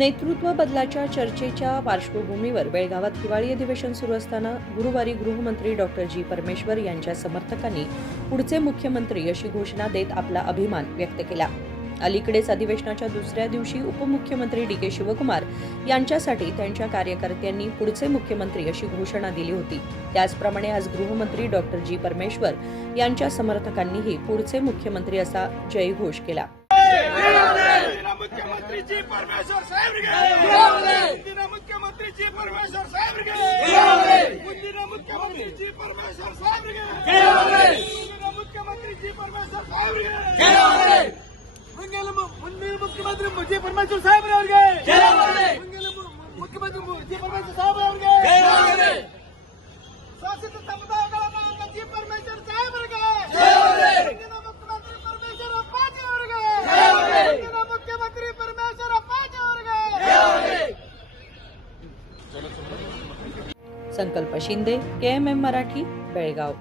नेतृत्व बदलाच्या चर्चेच्या पार्श्वभूमीवर बेळगावात हिवाळी अधिवेशन सुरू असताना गुरुवारी गृहमंत्री डॉक्टर जी परमेश्वर यांच्या समर्थकांनी पुढचे मुख्यमंत्री अशी घोषणा देत आपला अभिमान व्यक्त केला। अलीकडेच अधिवेशनाच्या दुसऱ्या दिवशी उपमुख्यमंत्री डी.के. शिवकुमार यांच्यासाठी त्यांच्या कार्यकर्त्यांनी पुढचे मुख्यमंत्री अशी घोषणा दिली होती। त्याचप्रमाणे आज गृहमंत्री डॉक्टर जी परमेश्वर यांच्या समर्थकांनीही पुढचे मुख्यमंत्री असा जयघोष केला। मुख्यमंत्री जी परमेश्वर साहेब मुख्यमंत्री जी परमेश्वर साहेब मुख्यमंत्री जी परमेश्वर साहेब मुख्यमंत्री जी परमेश्वर साहेब मुख्यमंत्री जी परमेश्वर साहेब मुख्यमंत्री जी परमेश्वर साहेब शासित समुदाय जी परमेश्वर साहेब मुख्यमंत्री परमेश्वर अप्पाजी मुख्यमंत्री परमेश्वर अप्पाजी संकल्प शिंदे, KMM मराठी, बेळगाव।